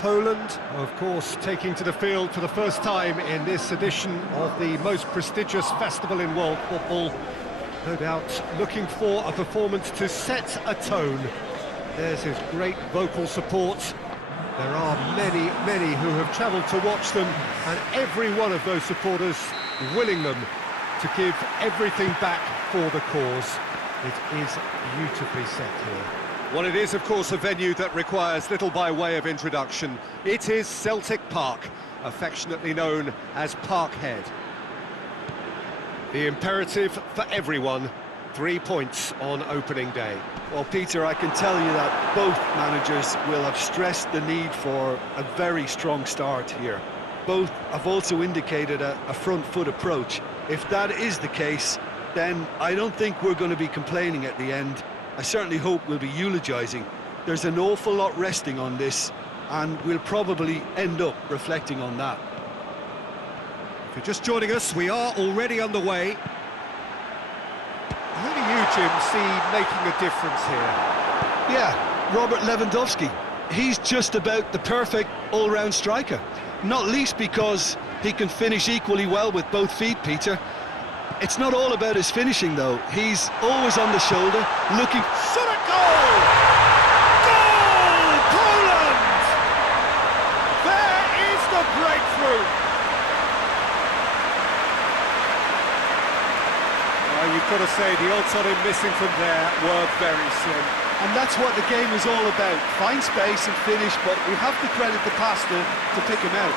Poland, of course, taking to the field for the first time in this edition of the most prestigious festival in world football. No doubt looking for a performance to set a tone. There's his great vocal support. There are many who have travelled to watch them, and every one of those supporters willing them to give everything back for the cause. It is beautifully set here. Well, it is, of course, a venue that requires little by way of introduction. It is Celtic Park, affectionately known as Parkhead. The imperative for everyone, 3 points on opening day. Well, Peter, I can tell you that both managers will have stressed the need for a very strong start here. Both have also indicated a front foot approach. If that is the case, then I don't think we're going to be complaining at the end. I certainly hope we'll be eulogising. There's an awful lot resting on this, and we'll probably end up reflecting on that. If you're just joining us, we are already underway. Who do you, Jim, see making a difference here? Yeah, Robert Lewandowski. He's just about the perfect all-round striker. Not least because he can finish equally well with both feet, Peter. It's not all about his finishing, though. He's always on the shoulder, looking... Shot at goal! Goal! Poland! There is the breakthrough! Well, you've got to say, the odds on him missing from there were very slim. And that's what the game is all about. Find space and finish, but we have to credit the passer to pick him out.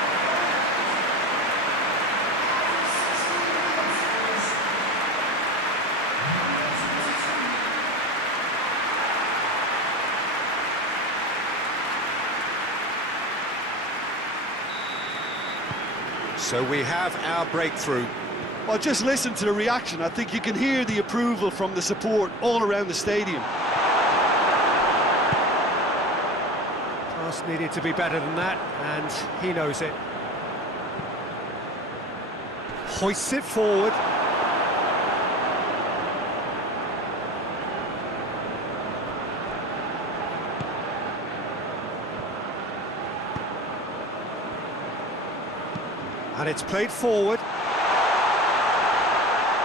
So we have our breakthrough. Well, just listen to the reaction. I think you can hear the approval from the support all around the stadium. Pass needed to be better than that, and he knows it. Hoists it forward. And it's played forward.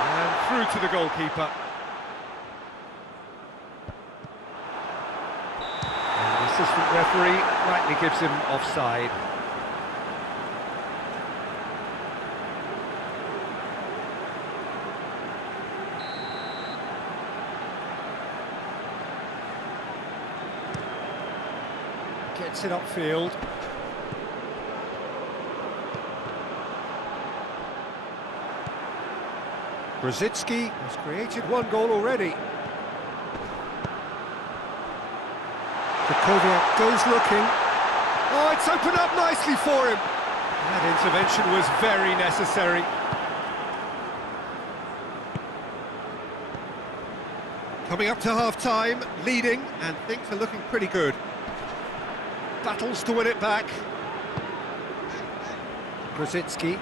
And through to the goalkeeper. And the assistant referee rightly gives him offside. Gets it upfield. Brzezinski has created one goal already. Krakowiak goes looking. Oh, it's opened up nicely for him. That intervention was very necessary. Coming up to half-time, leading, and things are looking pretty good. Battles to win it back. Brzezinski.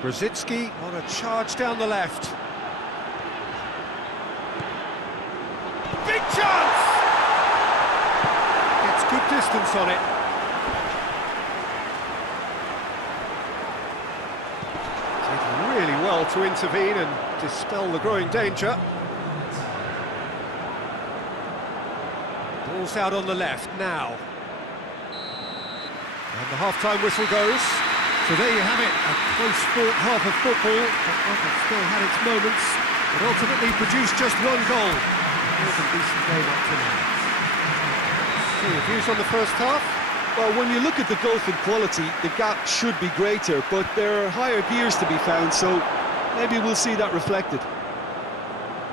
Brzezinski on a charge down the left. Big chance! Gets good distance on it. Did really well to intervene and dispel the growing danger. Ball's out on the left now. And the half-time whistle goes. So there you have it, a close-fought half of football that still had its moments, but ultimately produced just one goal. It was a decent game up to now. So your views on the first half? Well, when you look at the gulf in quality, the gap should be greater, but there are higher gears to be found, so maybe we'll see that reflected.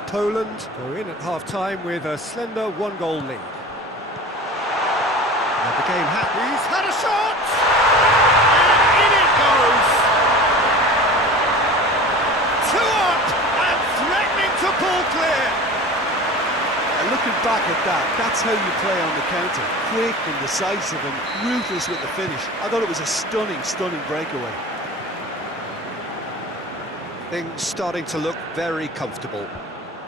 Poland go in at half-time with a slender one-goal lead. And the game he's had a shot! And in it goes! 2 up and threatening to pull clear! Looking back at that, that's how you play on the counter. Quick and decisive and ruthless with the finish. I thought it was a stunning, stunning breakaway. Things starting to look very comfortable.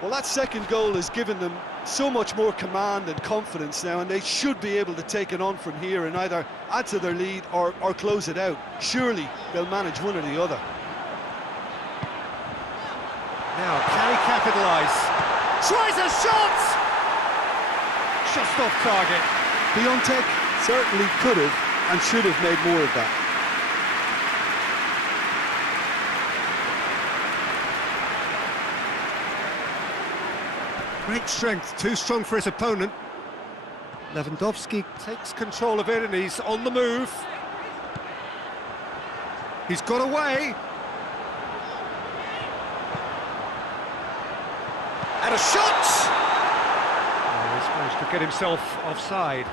Well, that second goal has given them so much more command and confidence now, and they should be able to take it on from here and either add to their lead or close it out. Surely they'll manage one or the other. Now, can he capitalise? Tries a shot! Just off target. Piontek certainly could have and should have made more of that. Great strength, too strong for his opponent. Lewandowski takes control of it and he's on the move. He's got away. And a shot! Oh, he's managed to get himself offside.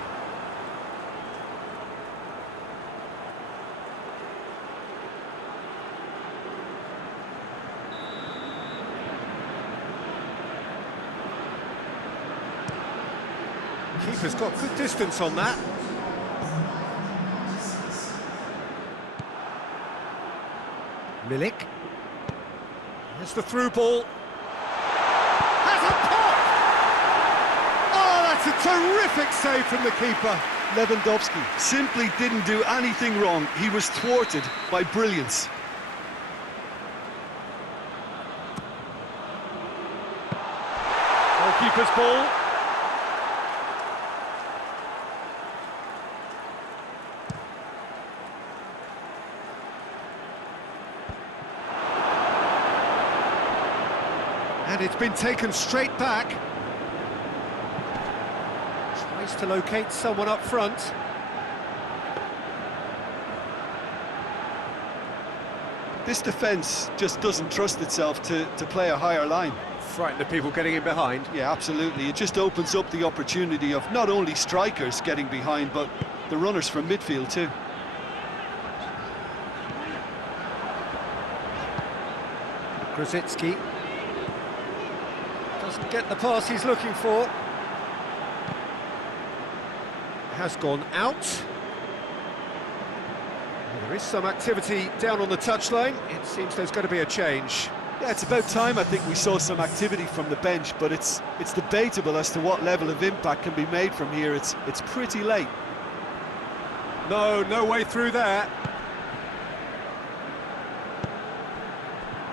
Keeper's got good distance on that. Milik. There's the through ball. Has a pop! Oh, that's a terrific save from the keeper. Lewandowski simply didn't do anything wrong. He was thwarted by brilliance. Goalkeeper's ball. And it's been taken straight back. Tries to locate someone up front. This defence just doesn't trust itself to play a higher line. Frightened of people getting in behind. Yeah, absolutely. It just opens up the opportunity of not only strikers getting behind, but the runners from midfield too. Grosicki doesn't get the pass he's looking for. Has gone out. Well, there is some activity down on the touchline. It seems there's going to be a change. Yeah, it's about time I think we saw some activity from the bench, but it's debatable as to what level of impact can be made from here. It's pretty late. No way through there.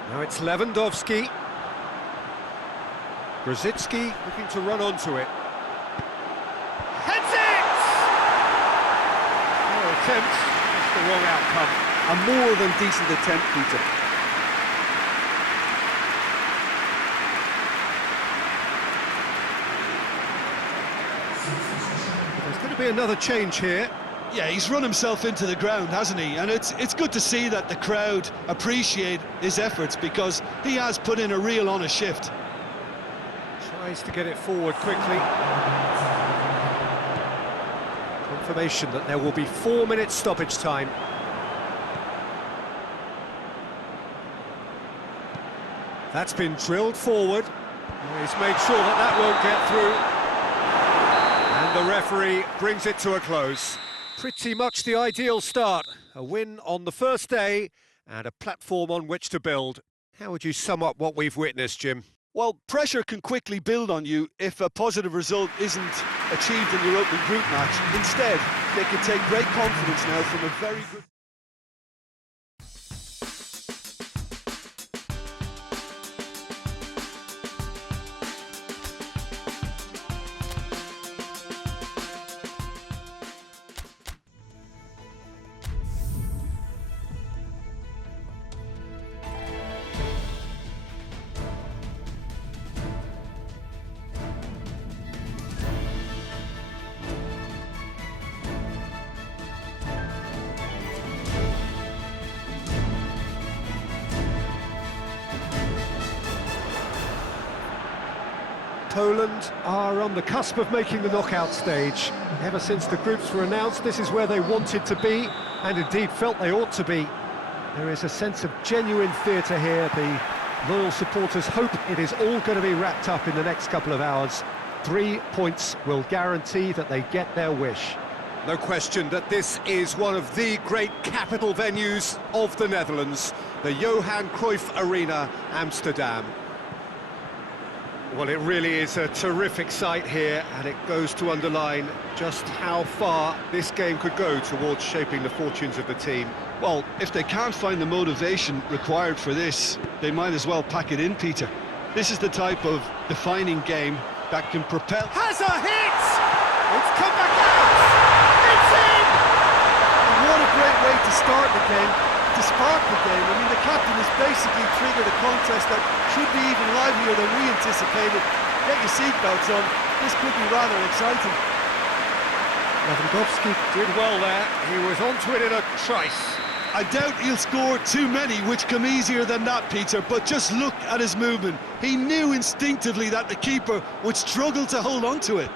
Now it's Lewandowski. Grosicki looking to run onto it. Heads it! No attempt, just the wrong outcome. A more than decent attempt, Peter. There's going to be another change here. Yeah, he's run himself into the ground, hasn't he? And it's good to see that the crowd appreciate his efforts, because he has put in a real honest shift. Tries to get it forward quickly. Confirmation that there will be 4 minutes stoppage time. That's been drilled forward. He's made sure that that won't get through. And the referee brings it to a close. Pretty much the ideal start. A win on the first day and a platform on which to build. How would you sum up what we've witnessed, Jim? Well, pressure can quickly build on you if a positive result isn't achieved in your opening group match. Instead, they can take great confidence now from a very good... Poland are on the cusp of making the knockout stage. Ever since the groups were announced, this is where they wanted to be, and indeed felt they ought to be. There is a sense of genuine theatre here. The loyal supporters hope it is all going to be wrapped up in the next couple of hours. 3 points will guarantee that they get their wish. No question that this is one of the great capital venues of the Netherlands, the Johan Cruyff Arena, Amsterdam. Well, it really is a terrific sight here, and it goes to underline just how far this game could go towards shaping the fortunes of the team. Well, if they can't find the motivation required for this, they might as well pack it in, Peter. This is the type of defining game that can propel... Has a hit! It's come back out! It's in! What a great way to start the game, to spark the game. I mean, the captain has basically triggered a contest that should be even livelier than we anticipated. Get your seatbelts on, this could be rather exciting. Lewandowski did well there, he was onto it in a trice. I doubt he'll score too many, which come easier than that, Peter, but just look at his movement. He knew instinctively that the keeper would struggle to hold on to it.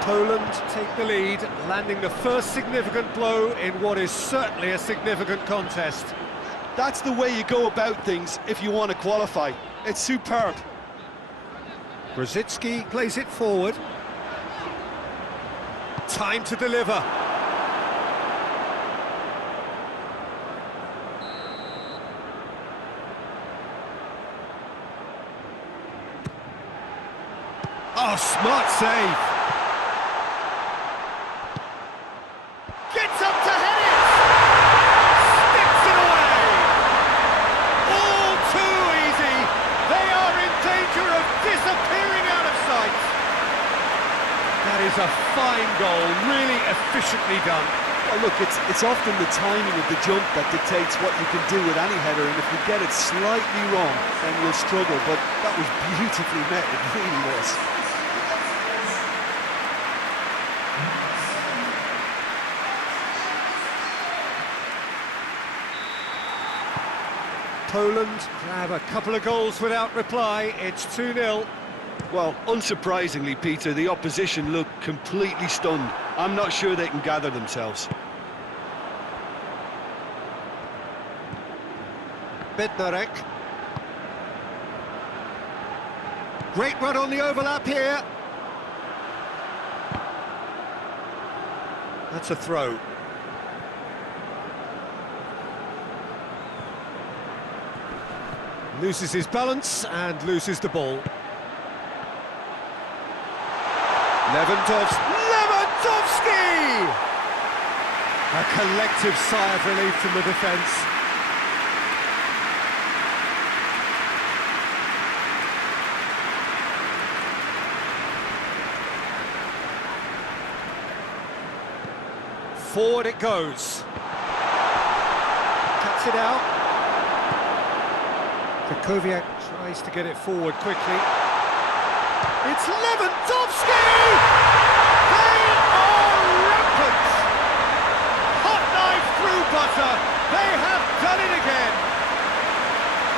Poland take the lead, landing the first significant blow in what is certainly a significant contest. That's the way you go about things if you want to qualify. It's superb. Brzezinski plays it forward. Time to deliver. Oh, smart save. Gets up to head it! Sticks it away! All too easy! They are in danger of disappearing out of sight! That is a fine goal, really efficiently done. Well, look, it's often the timing of the jump that dictates what you can do with any header, and if you get it slightly wrong, then you'll struggle, but that was beautifully met, it really was. Poland have a couple of goals without reply. It's 2-0. Well, unsurprisingly, Peter, the opposition look completely stunned. I'm not sure they can gather themselves. Bednarek. Great run on the overlap here. That's a throw. Loses his balance and loses the ball. Lewandowski! A collective sigh of relief from the defence. Forward it goes. Cuts it out. Krakowiak tries to get it forward quickly. It's Lewandowski! They are rampant! Hot knife through butter. They have done it again.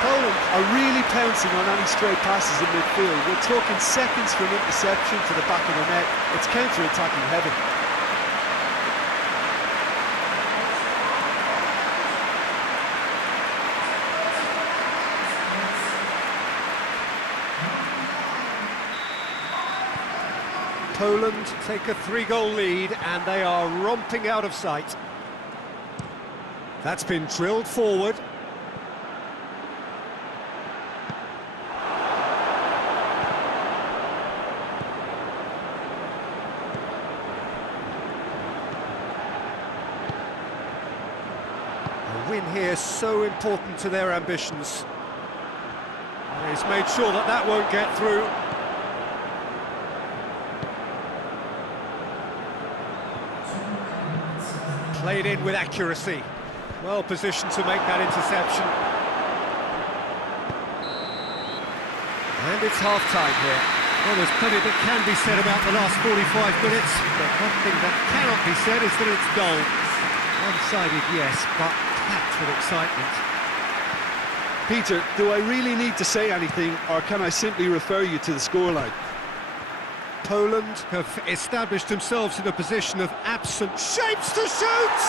Poland are really pouncing on any stray passes in midfield. We're talking seconds from interception to the back of the net. It's counter-attacking heaven. Poland take a 3-goal lead and they are romping out of sight. That's been drilled forward. A win here so important to their ambitions. He's made sure that that won't get through. Played in with accuracy. Well positioned to make that interception. And it's half-time here. Well, there's plenty that can be said about the last 45 minutes, but one thing that cannot be said is that it's dull. One-sided, yes, but packed with excitement. Peter, do I really need to say anything, or can I simply refer you to the scoreline? Poland have established themselves in a position of absent shapes to shoot!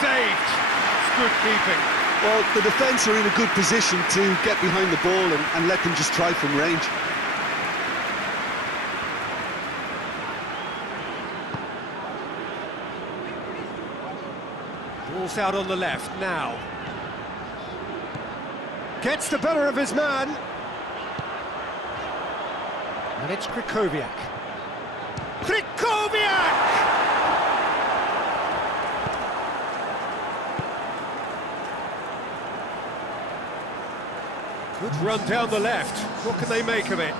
Saved! It's good keeping. Well, the defence are in a good position to get behind the ball and let them just try from range. Ball's out on the left now. Gets the better of his man. And it's Krychowiak. Krychowiak! Good run down the left. What can they make of it?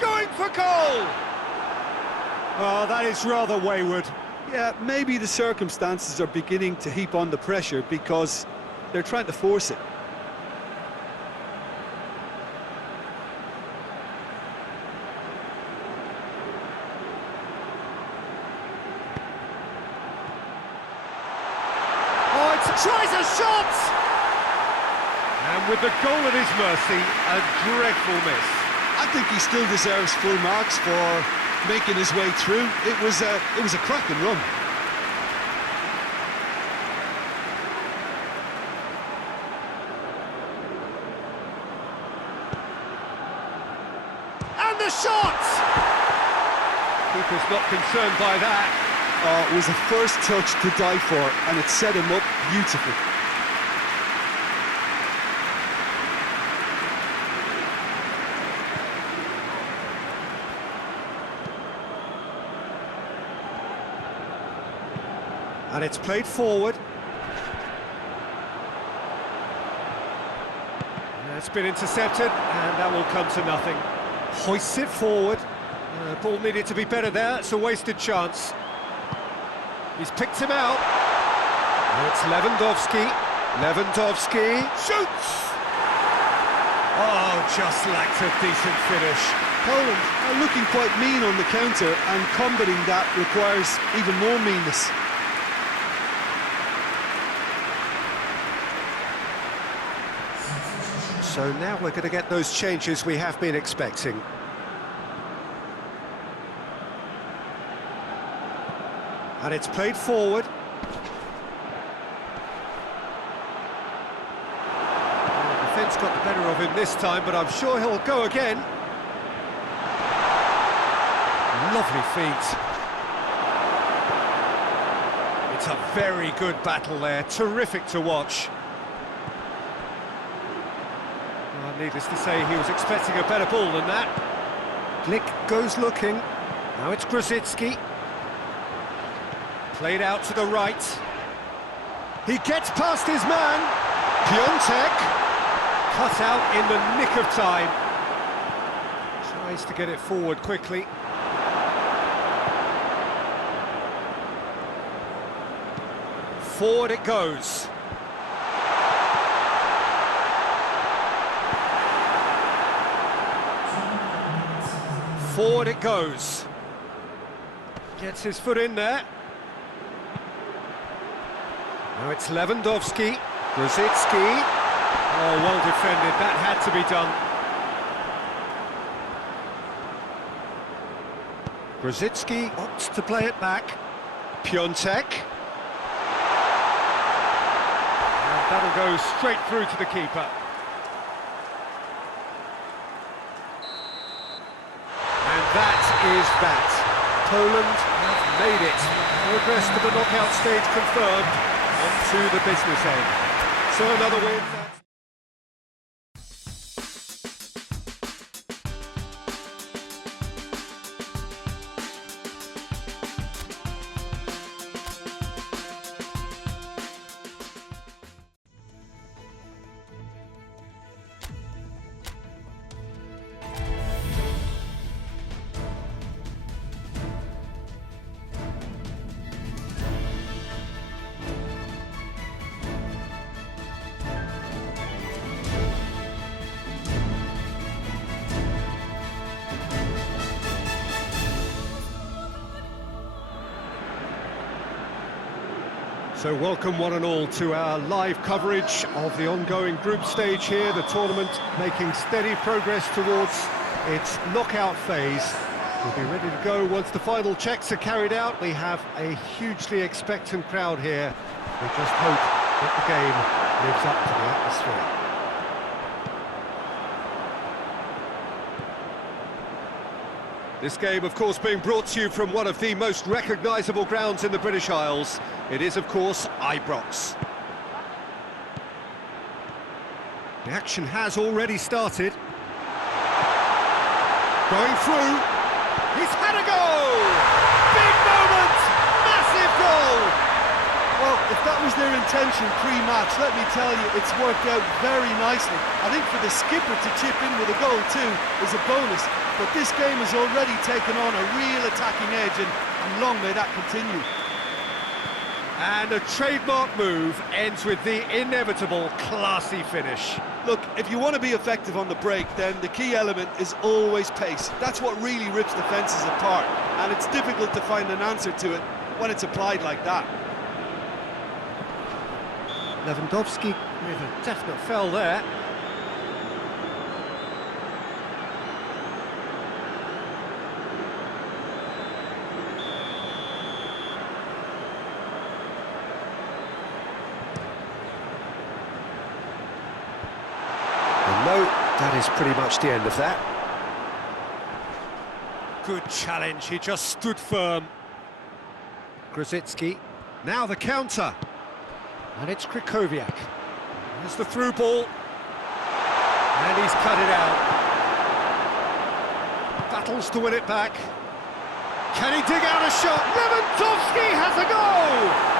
Going for goal! Oh, that is rather wayward. Yeah, maybe the circumstances are beginning to heap on the pressure because they're trying to force it. Tries a shot! And with the goal at his mercy, a dreadful miss. I think he still deserves full marks for making his way through. It was a cracking run. And the shot! Keeper's not concerned by that. Oh, it was a first touch to die for, and it set him up beautifully. And it's played forward. It's been intercepted, and that will come to nothing. Hoists it forward. Ball needed to be better there. It's a wasted chance. He's picked him out. Now it's Lewandowski. Lewandowski shoots! Oh, just lacked a decent finish. Poland are looking quite mean on the counter, and combating that requires even more meanness. So now we're going to get those changes we have been expecting. And it's played forward. The defence got the better of him this time, but I'm sure he'll go again. Lovely feet. It's a very good battle there, terrific to watch. Well, needless to say, he was expecting a better ball than that. Glick goes looking. Now it's Grosicki. Played out to the right. He gets past his man. Piontek. Cut out in the nick of time. Tries to get it forward quickly. Forward it goes. Forward it goes. Gets his foot in there. Now it's Lewandowski, Grosicki. Oh, well defended, that had to be done. Grosicki opts to play it back. Piontek. And that'll go straight through to the keeper. And that is that. Poland have made it. Progress to the knockout stage confirmed. On to the business end. So another win. So welcome one and all to our live coverage of the ongoing group stage here, the tournament making steady progress towards its knockout phase. We'll be ready to go once the final checks are carried out. We have a hugely expectant crowd here. We just hope that the game lives up to the atmosphere. This game, of course, being brought to you from one of the most recognisable grounds in the British Isles. It is, of course, Ibrox. The action has already started. Going through. He's had a goal! Big moment! Massive goal! Well, if that was their intention pre-match, let me tell you, it's worked out very nicely. I think for the skipper to chip in with a goal too is a bonus, but this game has already taken on a real attacking edge, and long may that continue. And a trademark move ends with the inevitable classy finish. Look, if you want to be effective on the break, then the key element is always pace. That's what really rips defences apart, and it's difficult to find an answer to it when it's applied like that. Lewandowski with a definite foul there. No, that is pretty much the end of that. Good challenge, he just stood firm. Grosicki, now the counter. And it's Krychowiak. There's the through ball. And he's cut it out. Battles to win it back. Can he dig out a shot? Lewandowski has a goal!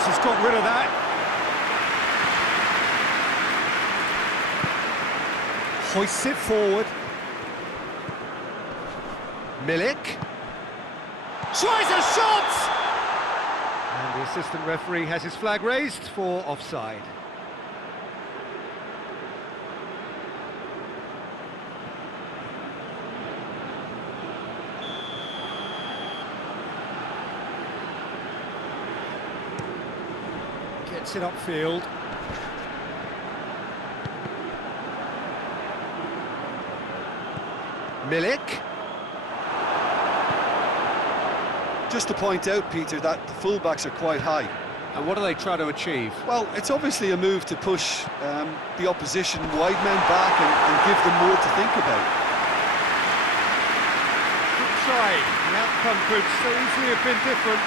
Has got rid of that. Hoists it forward. Milik. Tries a shot! And the assistant referee has his flag raised for offside. Gets it upfield. Milik. Just to point out, Peter, that the fullbacks are quite high. And what are they trying to achieve? Well, it's obviously a move to push the opposition wide men back and give them more to think about. Good try. The outcome could so easily have been different.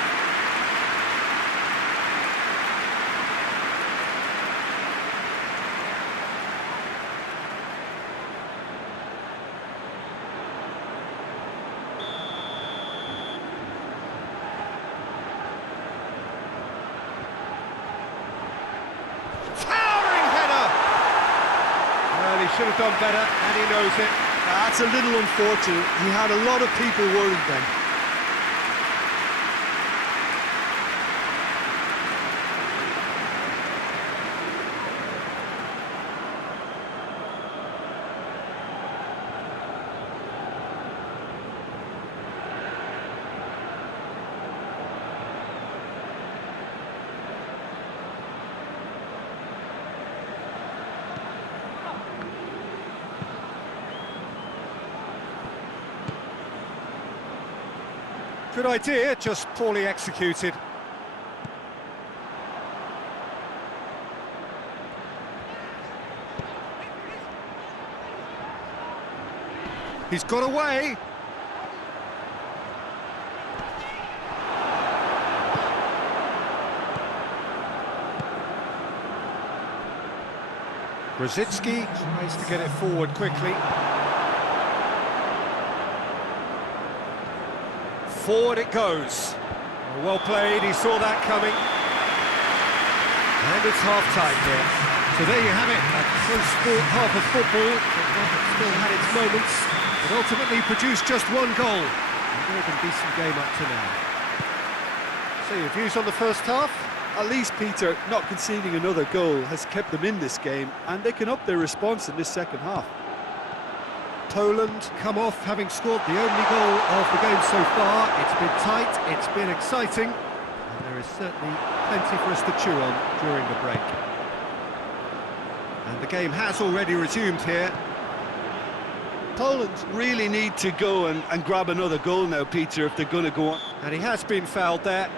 He should have done better, and he knows it. That's a little unfortunate. He had a lot of people worried then. Good idea, just poorly executed. He's got away. Grosicki tries to get it forward quickly. Forward it goes. Well played, he saw that coming. And it's half-time here. So there you have it, a close sport half of football, but one that still had its moments, but ultimately produced just one goal. A more than decent game up to now. So your views on the first half? At least, Peter, not conceding another goal has kept them in this game, and they can up their response in this second half. Poland come off having scored the only goal of the game so far. It's been tight, it's been exciting, and there is certainly plenty for us to chew on during the break. And the game has already resumed here. Poland really need to go and grab another goal now, Peter, if they're going to go on. And he has been fouled there.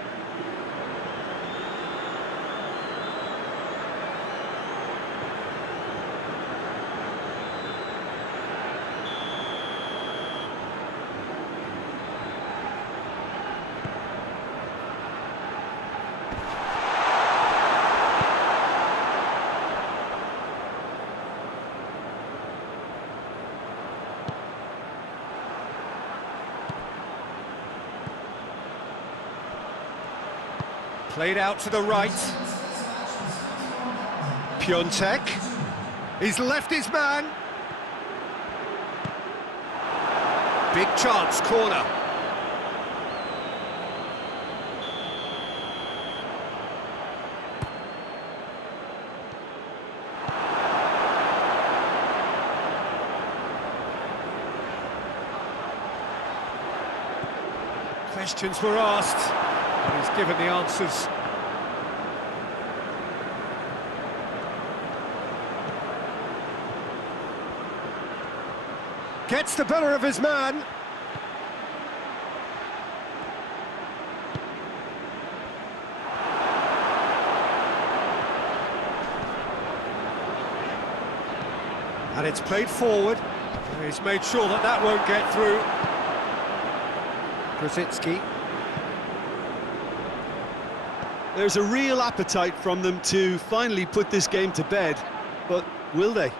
Played out to the right. Piontek. He's left his man. Big chance, corner. Questions were asked. He's given the answers. Gets the better of his man. And it's played forward. He's made sure that that won't get through. Krasicki. There's a real appetite from them to finally put this game to bed, but will they?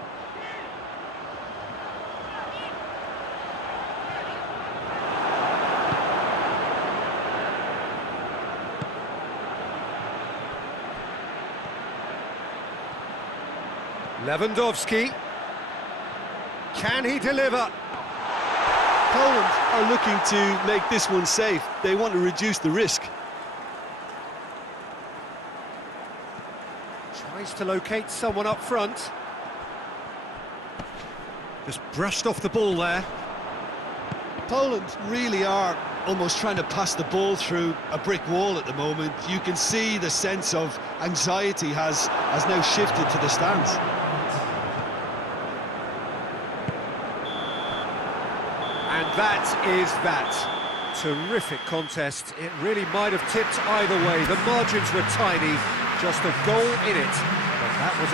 Lewandowski. Can he deliver? Poland are looking to make this one safe. They want to reduce the risk. Tries to locate someone up front. Just brushed off the ball there. Poland really are almost trying to pass the ball through a brick wall at the moment. You can see the sense of anxiety has now shifted to the stands. And that is that. Terrific contest. It really might have tipped either way. The margins were tiny, just a goal in it. But that was